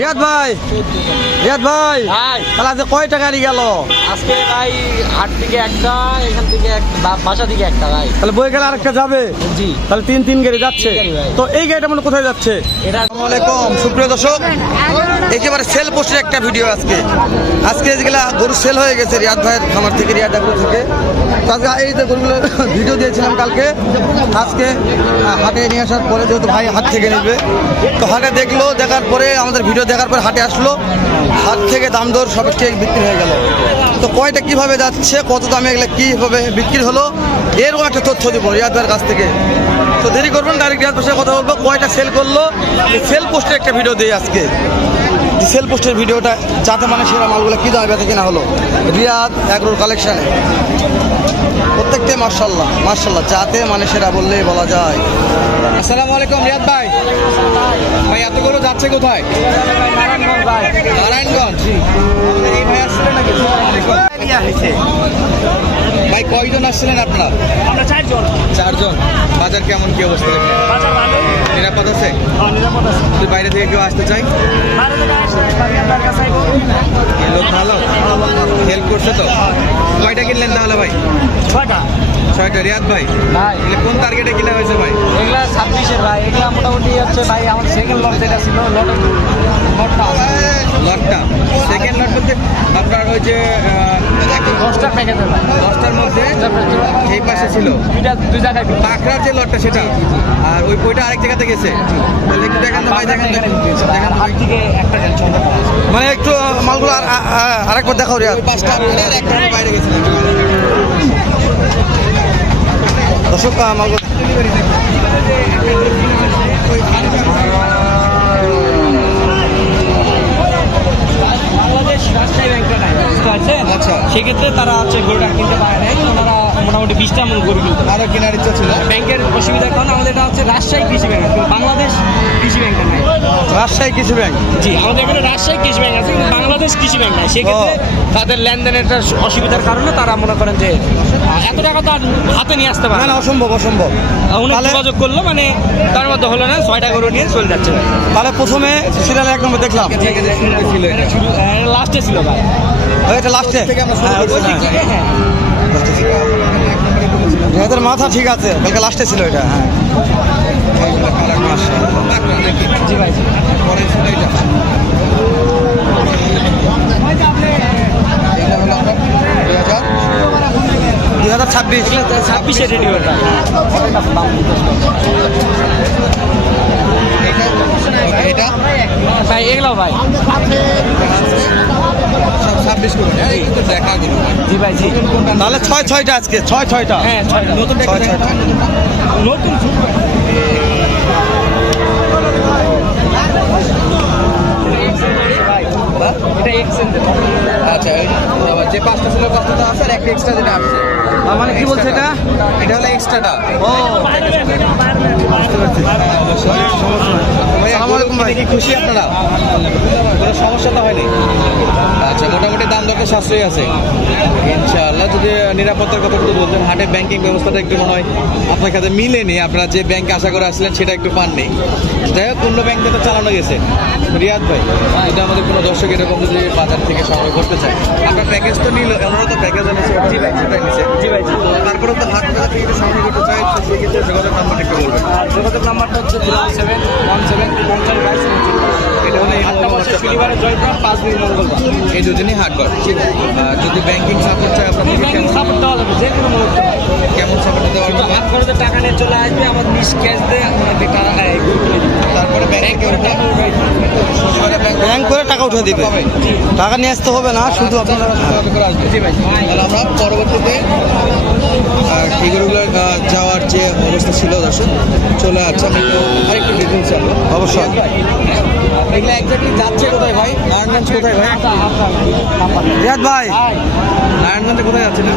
রিয়াদ ভাই, রিয়াদ ভাই, তাহলে আজকে কয় টাকা নিয়ে গেল? আজকে ভাই হাট থেকে একটা, এখান থেকে বাসা থেকে একটা ভাই। তাহলে বই গেলে আরেকটা যাবে? জি। তাহলে তিন গাড়ি যাচ্ছে। তো এই গাড়িটা মানে কোথায় যাচ্ছে? এটা আসসালামু আলাইকুম সুপ্রিয় দর্শক, একেবারে সেল পোস্টের একটা ভিডিও আজকে যেগুলা গরু সেল হয়ে গেছে রিয়াদ ভাইয়ের খামার থেকে, রিয়াদ এগ্রো থেকে। তো আজকে এই যে গরুগুলো ভিডিও দিয়েছিলাম কালকে, আজকে হাটে নিয়ে আসার পরে যেহেতু ভাই হাট থেকে নেবে, তো হাটে দেখলো, দেখার পরে আমাদের ভিডিও দেখার পরে হাটে আসলো, হাট থেকে দাম দর সব ঠিক বিক্রি হয়ে গেল। তো কয়টা কিভাবে যাচ্ছে, কত দামে এগুলো কীভাবে বিক্রি হলো, এরকম একটা তথ্য দেবো রিয়াদ ভাইয়ের কাছ থেকে। তো দেরি করবেন, ডাইরেক্ট রিয়াদ ভাইয়ের কথা বলবো, কয়টা সেল করলো, এই সেল পোস্টের একটা ভিডিও দিই আজকে। সেল পোস্টের ভিডিওটা যাতে মানে সেরা মালগুলো কী দামে বেঁধে কিনা হলো রিয়াদ এগ্রোর কালেকশানে। প্রত্যেকটাই মার্শাল্লাহ মার্শাল্লাহ, যাতে মানে সেরা বললেই বলা যায়। আসসালামু আলাইকুম রিয়াদ ভাই। ভাই এতগুলো যাচ্ছে কোথায়? নারায়ণগঞ্জ। এই ভাই আসছিলেন নাকি? ভাই কয়জন আসছিলেন আপনারা? আমরা চারজন। বাজার কেমন, কি অবস্থা দেখলেন? বাজার ভালো, নিরাপদ আছে? নিরাপদ আছে। যদি বাইরে থেকে কেউ আসতে চাই? বাইরে থেকে আসে, আপনার কাছে লোক ভালো, হেল্প করছে তো। কয়টা কিনলেন তাহলে ভাই? 6টা। রিয়াদ ভাই, এগুলো কোন টার্গেটে কিনা হয়েছে ভাই? এগুলা 26-এর ভাই। এগুলা মোটামুটি হচ্ছে ভাই আমার সেকেন্ড লট যেটা ছিল, লটটা সেকেন্ড লট বলতে আপনার ওই যে 10টা প্যাকেট, 10টার মধ্যে এই পাশে ছিল দুই জায়গায় পাকড়ার যে লটটা সেটা, আর ওই বইটা আরেক জায়গাা থেকে গেছে। তাহলে একটু দেখেন তো ভাই, দেখেন হাত থেকে একটা মানে একটু মালগুলো আরেকবার দেখাও রিয়াদ। 5টা একটা বাইরে গেছে দর্শক, মালগুলো বাংলাদেশ রাজশাহী ব্যাংকটা নাই, বুঝতে পারছেন? আচ্ছা। সেক্ষেত্রে তারা হচ্ছে গরুটা কিনতে পারে নাই। ওনারা মোটামুটি 20টা মন গরু কিনতে আরও কেনার ইচ্ছা ছিল। ব্যাংকের অসুবিধার কারণে আমাদের এটা হচ্ছে রাজশাহী কৃষি ব্যাংক, বাংলাদেশ কৃষি ব্যাংকটা নাই। রাজশাহী কৃষি ব্যাংক? জি, আমাদের এখানে রাজশাহী কৃষি ব্যাংক আছে, কিন্তু বাংলাদেশ কৃষি ব্যাংক নাই। সেক্ষেত্রে তাদের লেনদেনের একটা অসুবিধার কারণে তারা মনে করেন যে এত টাকা তো আর হাতে নিয়ে আসতে পারে না, অসম্ভব। উনি যোগাযোগ করলো, মানে তার মধ্যে হলো না, 6টা গরু নিয়ে চলে যাচ্ছে ভাই। তাহলে প্রথমে সিরিয়াল 1 নম্বর দেখলাম, লাস্টে ছিল ভাই, এটা লাস্টে। এদের মাথা ঠিক আছে, কালকে লাস্টে ছিল এটা। জি ভাই। 2026 রেডি হয়ে যায়। এটা ভাই এগুলো ভাই 26 করে দেখা গেল। জি ভাই, জি। তাহলে 6টা আজকে, 6টা। হ্যাঁ, 6টা নতুন নতুন এটা এক্সেল। আচ্ছা, যে 5টা ছিল 5টা আছে, আর একটা এক্সট্রা যেটা আছে। মানে কি বলছে এটা? এটা হলো এক্সট্রাটা। ও ভাই, কি খুশি আপনারা? কোনো সমস্যা তো হয়নি? আচ্ছা, মোটামুটি দাম দরটা সাশ্রয়ী আছে ইনশাআল্লাহ। যদি নিরাপত্তার কথা একটু বলতেন, হাটে ব্যাংকিং ব্যবস্থাটা একটু মনে হয় আপনার কাছে মিলেনি, আপনারা যে ব্যাংকে আশা করে আসলেন সেটা একটু পাননি। যাই হোক, অন্য ব্যাংকে তো চালানো গেছে। রিয়াদ ভাই, এটা আমাদের কোনো দর্শক এরকম যদি বাজার থেকে সংগ্রহ করতে চায়, আপনার প্যাকেজ তো নিল, ওনারা তো প্যাকেজ এনেছে। জি ভাই, নিছে। জি ভাই, জি। তারপরে তো হাট মেলা থেকে সংগ্রহ করতে চাই, সেক্ষেত্রে যোগাযোগ নাম্বারটা একটু বলবেন। যোগাযোগ নাম্বারটা হচ্ছে 0171750 এটা হলো শনিবারে জয়পুর 5 দিন মঙ্গলবার। এই দুদিনই হাট করে। যদি ব্যাংকিং সাপোর্ট চাই আপনার ব্যাংকিং সাপোর্ট দেওয়া যাবে যে কোনো মুহূর্তে। কেমন সাপোর্ট দিতে পারবেন? হাত খরচে টাকা নিয়ে চলে আসবে, আমার মিস ক্যাশ দিয়ে আপনাকে তারপরে ব্যাংক করে টাকা উঠে দিবে, টাকা নিয়ে আসতে হবে না, শুধু আপনারা আসবে। তাহলে আমরা পরবর্তীতে এগুলোগুলো যাওয়ার যে অবস্থা ছিল দর্শক চলে আসছে, আমি তো আরেকটু ডিটেলস জানবো অবশ্যই। এগুলো একজাক্টলি যাচ্ছে কোথায় ভাই? নারায়ণগঞ্জ কোথায় ভাই? রিয়াদ ভাই, নারায়ণগঞ্জে কোথায় যাচ্ছে না?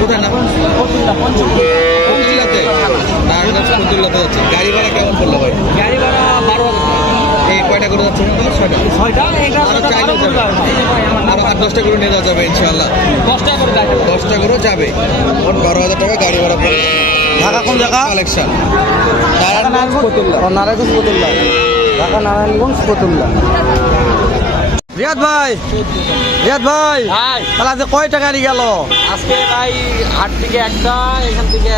কোথায় না? ফতুল্লাতে। নারায়ণগঞ্জ ফতুল্লাতে যাচ্ছে। গাড়ি ভাড়া কেমন পড়লো ভাই? গাড়ি ভাড়া 12,000। এই কয়টা করে যাচ্ছে? 6টা। আরো চাইলেও যাবে, আরো 8-10টা করে নিয়ে যাওয়া যাবে ইনশাআল্লাহ। 10টা করে যাবে, 10টা করে যাবে। 12,000 টাকা গাড়ি ভাড়া পড়ে। ঢাকা কোন জায়গা? কালেকশন নারায়ণগঞ্জ ফতুল্লা। ঢাকা নারায়ণগঞ্জ ফতুল্লা। রিয়াদ ভাই, রিয়াদ ভাই, তাহলে আজকে কয় টাকা নিয়ে গেল? আজকে ভাই হাট থেকে একটা, এখান থেকে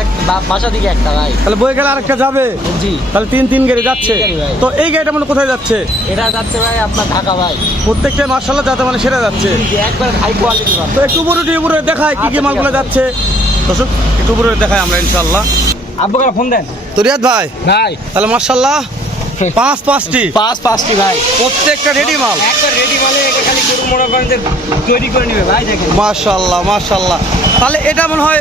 বাসা থেকে একটা ভাই। তাহলে বই গেলে আরেকটা যাবে? জি। তাহলে তিন গাড়ি যাচ্ছে। গাড়ি ভাই। তো এই গাড়িটা মানে কোথায় যাচ্ছে? এটা যাচ্ছে ভাই আপনার ঢাকা ভাই। প্রত্যেকটা মার্শাল্লাহ যাতে মানে সেটা যাচ্ছে। একবার হাই কোয়ালিটি তো একটু উপরে দেখায় কি কি মালগুলো যাচ্ছে। দর্শক একটু উপরে দেখায় আমরা ইনশাল্লাহ। আব্বু কারা ফোন দেন। তো রিয়াদ ভাই, ভাই তাহলে মার্শাল্লাহ পাঁচটি পাঁচটি ভাই, প্রত্যেকটা রেডি মাল। একটা রেডি মালে এটা খালি গরু মনে করেন যে তৈরি করে নিবে ভাই। দেখেন মার্শাল্লাহ। তাহলে এটা মনে হয়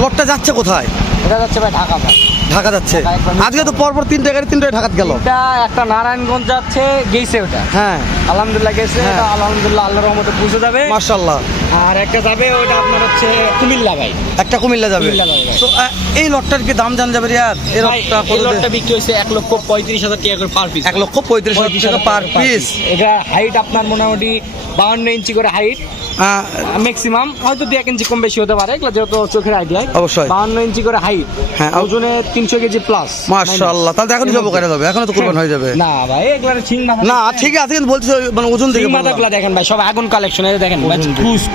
লটটা যাচ্ছে কোথায়? এটা যাচ্ছে ভাই ঢাকা ভাই। ঢাকা যাচ্ছে। আজকে তো পরপর তিনটা ঢাকাত গেল। এটা একটা নারায়ণগঞ্জ যাচ্ছে, গেছে ওটা। হ্যাঁ আলহামদুলিল্লাহ গেছে। হ্যাঁ। এটা আলহামদুলিল্লাহ আল্লাহর রহমতে পৌঁছে যাবে। মার্শাল্লাহ। আর একটা যাবে ওটা আপনার হচ্ছে কুমিল্লা ভাই। একটা কুমিল্লা যাবে। কুমিল্লা যাবে ভাই। তো এই লটটার কি দাম জান যাবে রিয়াদ? এই ভাই, লটটা এই লটটা বিক্রি হয়েছে 1,35,000 টাকা করে পার পিস। 1,35,000 টাকা পার পিস। এটা হাইট আপনার মোটামুটি 52 ইঞ্চি করে হাইট ম্যাক্সিমাম, হয়তো 2-1 ইঞ্চি কম বেশি হতে পারে, এগুলো যেহেতু চোখের আইডিয়া। অবশ্যই 52 ইঞ্চি করে হাইট, হ্যাঁ। ওজনে 300 কেজি প্লাস। মার্শাল্লাহ, তাহলে এখনই জব করে যাবে, এখনো তো কুরবান হয়ে যাবে। না ভাই, এগুলার সিং মাথা না ঠিক আছে, কিন্তু বলছি মানে ওজন থেকে মাথাগুলা দেখেন ভাই, সব আগুন কালেকশন। এই দেখেন ভাই,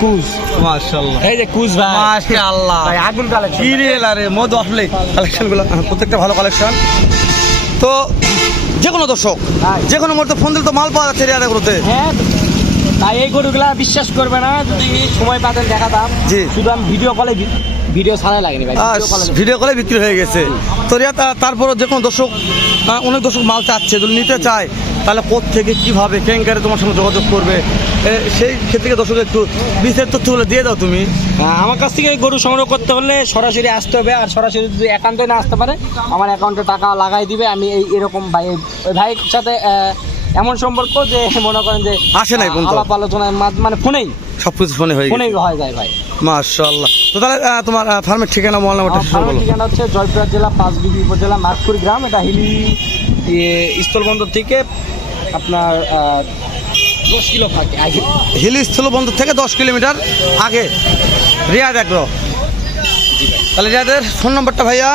কুজ মার্শাল্লাহ। এই যে কুজ ভাই, মাশাআল্লাহ ভাই আগুন কালেকশন। কি রে লারে মদ আসলে কালেকশনগুলো প্রত্যেকটা ভালো কালেকশন। তো যে কোনো দর্শক ভাই। যে কোনো মুহূর্তে ফোন দিলে তো মাল পাওয়া যাচ্ছে রিয়াদাগুলোতে। হ্যাঁ তাই এই গরুগুলা বিশ্বাস করবে না, যদি সময় পাতেন দেখাতাম। জি। শুধু আমি ভিডিও ছাড়া লাগেনি ভাই, ভিডিও কলে বিক্রি হয়ে গেছে। তো রিয়া তারপরও যে কোনো দর্শক অনেক দর্শক মাল চাচ্ছে, যদি নিতে চায় তাহলে কোত্থেকে কীভাবে কেঙ্কারে তোমার সঙ্গে যোগাযোগ করবে, সেই ক্ষেত্রে দর্শক একটু বিস্তারিত তথ্যগুলো দিয়ে দাও তুমি। আমার কাছ থেকে গরু সংগ্রহ করতে হলে সরাসরি আসতে হবে, আর সরাসরি যদি একান্তে না আসতে পারে আমার অ্যাকাউন্টে টাকা লাগাই দিবে। আমি এরকম ভাই, ওই ভাইয়ের সাথে এমন সম্পর্ক যে মনে করেন যে আসে নাই পর্যন্ত আলাপ আলোচনায় মানে ফোনেই সবকিছু ফোনে হয়ে যায় ভাই। মাশাআল্লাহ। তো তাহলে তোমার ফার্মের ঠিকানা মোবাইল নাম্বারটা বলো। ঠিকানা হচ্ছে জয়পুরহাট জেলা 5 বিবি উপজেলা মাঠপুর গ্রাম। এটা হিলি স্থলবন্দর থেকে আপনার 10 কিলো থাকে আগে। হিলি স্থলবন্দর থেকে 10 কিলোমিটার আগে রিয়াদ এগ্রো। তাহলে রিয়াদের ফোন নাম্বারটা ভাইয়া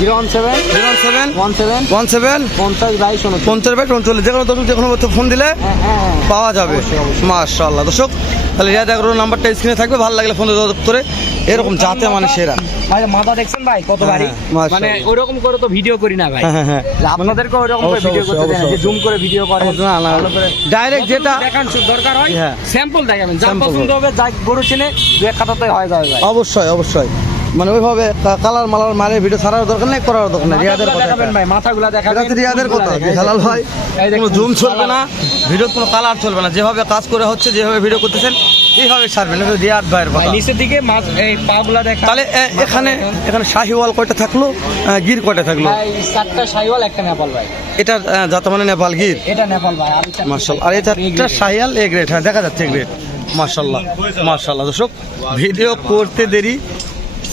017 017 17 17 50 22 50 যে কোনো দর্শক যে কোনো ফোন দিলে হ্যাঁ পাওয়া যাবে। মাশাআল্লাহ দর্শক, তাহলে রিয়াদ এগ্রোর নাম্বারটা স্ক্রিনে থাকবে, ভালো লাগলে ফোন যোগাযোগ করে এরকম যাতে মানে সেরা। ভাই মাথা দেখছেন ভাই কত ভারী, মানে ওইরকম করে তো ভিডিও করি না ভাই। হ্যাঁ আপনাদেরকে ওইরকম করে ভিডিও করতে দেন, যে জুম করে ভিডিও করে ডাইরেক্ট যেটা দেখান দরকার হয় হ্যাঁ। স্যাম্পল দেখাবেন, যা Sample পছন্দ হবে, যা গরু চেনে দু এক খাতাতে হয়ে যাবে ভাই। অবশ্যই মানে ওইভাবে কালার মালার মারে ভিডিও ছাড়ার দরকার নেই, করার দরকার নেই। রিয়াদের কথা দেখাবেন ভাই, মাথাগুলা দেখাবেন। এটা রিয়াদের কথা, হালাল ভাই, কোনো জুম চলবে না, ভিডিও কোনো কালার চলবে না, যেভাবে কাজ করে হচ্ছে, যেভাবে ভিডিও করতেছেন এইভাবে ছাড়বেন। এটা রিয়াদ ভাইয়ের কথা। নিচের দিকে এই পাগুলা দেখা। তাহলে এখানে শাহিওয়াল কয়টা থাকলো, গির কয়টা থাকলো? ভাই 4টা শাহিওয়াল, একটা নেপাল ভাই। এটা যাতে মানে নেপাল গির। এটা নেপাল ভাই। মাশাআল্লাহ। আর এটা শাহিওয়াল এ গ্রেড, হ্যাঁ দেখা যাচ্ছে গ্রেড। মাশাআল্লাহ দর্শক, ভিডিও করতে দেরি,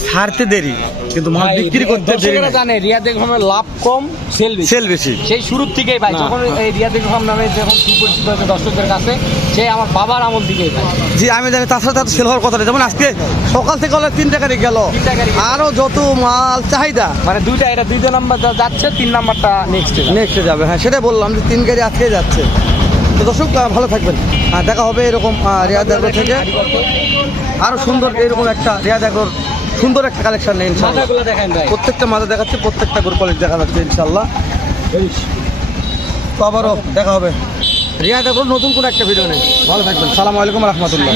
ছাড়তে দেরি, কিন্তু মাল বিক্রি করতে দেরি না। জানে রিয়াদ এগ্রো লাভ কম, সেল বেশি। সেই শুরুর থেকেই ভাই, যখন এই রিয়াদ এগ্রো নামে যখন সুপরিচিত হয়েছে দর্শকদের কাছে, সে আমার বাবার আমল থেকেই ভাই। জি আমি জানি, তাছাড়া তার সেল হওয়ার কথা নেই। যেমন আজকে সকাল থেকে হলে 3 টাকা গেল, আরো যত মাল চাহিদা, মানে এটা 2 নাম্বার যাচ্ছে, 3 নাম্বারটা নেক্সটে যাবে। হ্যাঁ সেটাই বললাম যে 3 গাড়ি আজকে যাচ্ছে। তো দর্শক ভালো থাকবেন, দেখা হবে এরকম রিয়াদ এগ্রো থেকে আরো সুন্দর এরকম একটা রিয়াদ এগ্রোর সুন্দর একটা কালেকশন নেই ইনশাআল্লাহ। প্রত্যেকটা মাথা দেখাচ্ছে, প্রত্যেকটা গরু কোয়ালিটি দেখা যাচ্ছে ইনশাআল্লাহ। তো আবারও দেখা হবে রিয়াদ এগ্রোর নতুন কোনো একটা ভিডিও নেই। ভালো থাকবেন, সালামু আলাইকুম রহমতুল্লাহ।